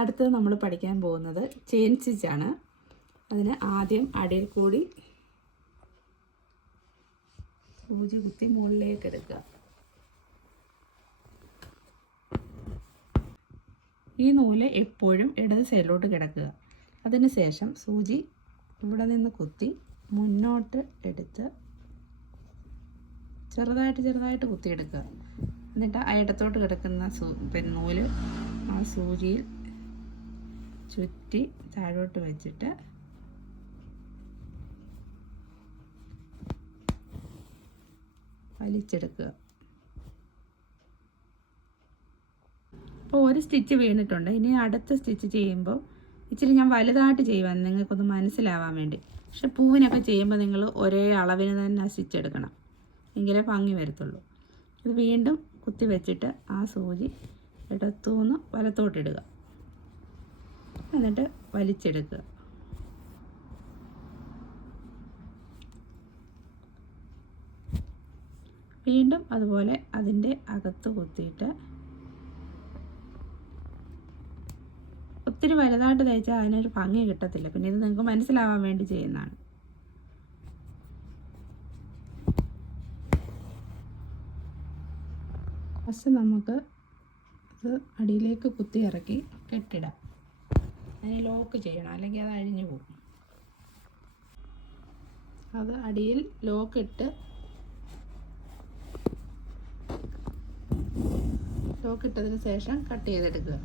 അടുത്തത് നമ്മൾ പഠിക്കാൻ പോകുന്നത് ചെയിൻ സ്റ്റിച്ചാണ്. അതിന് ആദ്യം അടിയിൽ കൂടി സൂചി കുത്തി മുകളിലേക്ക് എടുക്കുക. ഈ നൂല് എപ്പോഴും ഇടത് സൈഡിലോട്ട് കിടക്കുക. അതിനുശേഷം സൂചി ഇവിടെ നിന്ന് കുത്തി മുന്നോട്ട് എടുത്ത് ചെറുതായിട്ട് കുത്തിയെടുക്കുക. എന്നിട്ട് ആ ഇടത്തോട്ട് കിടക്കുന്ന നൂല് ആ സൂചിയിൽ ചുറ്റി താഴോട്ട് വെച്ചിട്ട് വലിച്ചെടുക്കുക. അപ്പോൾ ഒരു സ്റ്റിച്ച് വീണിട്ടുണ്ട്. ഇനി അടുത്ത സ്റ്റിച്ച് ചെയ്യുമ്പോൾ ഇച്ചിരി ഞാൻ വലുതായിട്ട് ചെയ്യുവാൻ നിങ്ങൾക്കൊന്ന് മനസ്സിലാവാൻ വേണ്ടി. പക്ഷെ പൂവിനൊക്കെ ചെയ്യുമ്പോൾ നിങ്ങൾ ഒരേ അളവിന് തന്നെ സ്റ്റിച്ച് എടുക്കണം, എങ്കിലേ ഭംഗി വരത്തുള്ളൂ. ഇത് വീണ്ടും കുത്തി വെച്ചിട്ട് ആ സൂചി ഇടത്തുനിന്ന് വലത്തോട്ടിടുക. എന്നിട്ട് വലിച്ചെടുക്കുക. വീണ്ടും അതുപോലെ അതിൻ്റെ അകത്ത് കുത്തിയിട്ട് ഒത്തിരി വലുതായിട്ട് തയ്ച്ചാൽ അതിനൊരു ഭംഗി കിട്ടത്തില്ല. പിന്നെ ഇത് നിങ്ങൾക്ക് മനസ്സിലാവാൻ വേണ്ടി ചെയ്യുന്നതാണ്. ഫസ്റ്റ് നമുക്ക് ഇത് അടിയിലേക്ക് കുത്തി ഇറക്കി കെട്ടിടാം. അതിന് ലോക്ക് ചെയ്യണം, അല്ലെങ്കിൽ അത് അഴിഞ്ഞു പോകും. അത് അടിയിൽ ലോക്കിട്ടതിന് ശേഷം കട്ട് ചെയ്തെടുക്കുക.